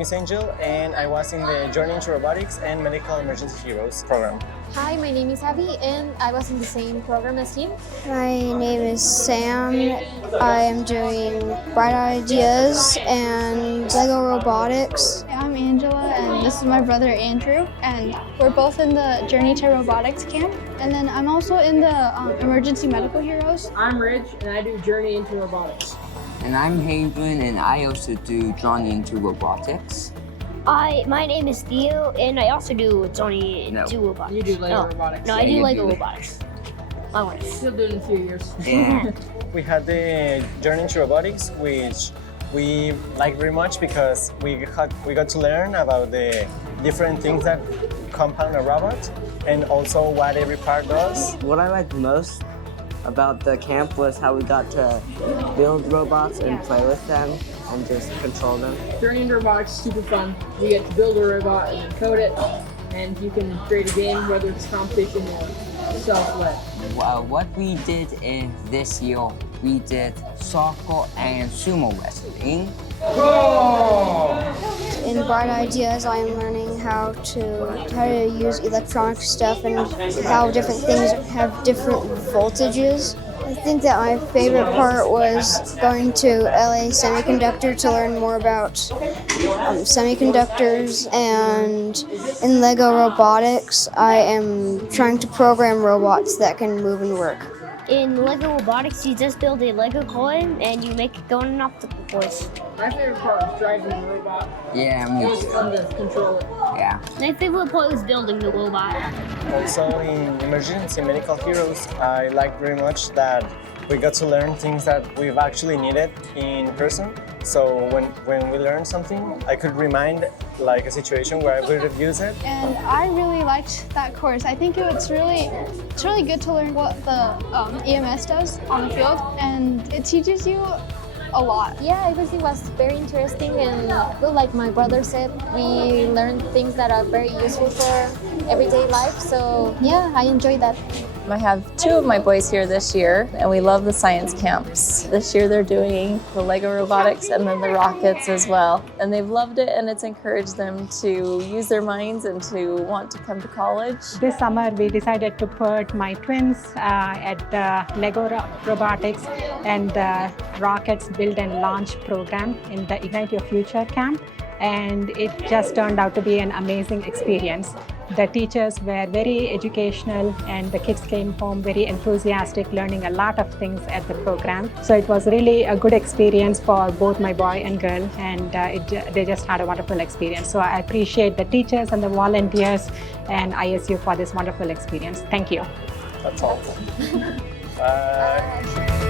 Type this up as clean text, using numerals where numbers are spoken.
name is Angel, and I was in the Journey into Robotics and Medical Emergency Heroes program. Hi, my name is Abby, and I was in the same program as him. My name is Sam. I am doing Bright Ideas and Lego Robotics. I'm Angela, and this is my brother Andrew, and we're both in the Journey to Robotics camp. And then I'm also in the Emergency Medical Heroes. I'm Rich, and I do Journey into Robotics. And I'm Haven, and I also do Journey into Robotics. My name is Theo, and I also do Journey into Robotics. You do Lego Robotics. No, I do Lego Robotics. My wife. He'll do it in a few years. Yeah. We had the Journey into Robotics, which we liked very much because we got to learn about the different things that compound a robot and also what every part does. What I liked most about the camp was how we got to build robots and play with them and just control them. Journey into Robotics is super fun. You get to build a robot and then code it, and you can create a game, whether it's competition or self-led. What we did in this year, we did soccer and sumo wrestling. In Bright Ideas, I am learning how to use electronic stuff and how different things have different voltages. I think that my favorite part was going to LA Semiconductor to learn more about semiconductors, and in Lego Robotics, I am trying to program robots that can move and work. In Lego Robotics, you just build a Lego coin and you make it go in an obstacle course. My favorite part was driving the robot. Yeah, It me was too. fun to control it. Yeah. My favorite part was building the robot. Also in Emergency Medical Heroes, I liked very much that we got to learn things that we've actually needed in person. So when we learned something, I could remind like a situation where I would have used it. And I really liked that course. I think it's really good to learn what the EMS does on the field, and it teaches you a lot. Yeah, everything was very interesting, and well, like my brother said, we learned things that are very useful for everyday life. So yeah, I enjoyed that. I have two of my boys here this year, and we love the science camps. This year they're doing the Lego robotics and then the rockets as well. And they've loved it, and it's encouraged them to use their minds and to want to come to college. This summer we decided to put my twins at the Lego Robotics and the Rockets Build and Launch program in the Ignite Your Future camp. And it just turned out to be an amazing experience. The teachers were very educational, and the kids came home very enthusiastic, learning a lot of things at the program. So it was really a good experience for both my boy and girl, and they just had a wonderful experience. So I appreciate the teachers and the volunteers and ISU for this wonderful experience. Thank you. That's all. Bye.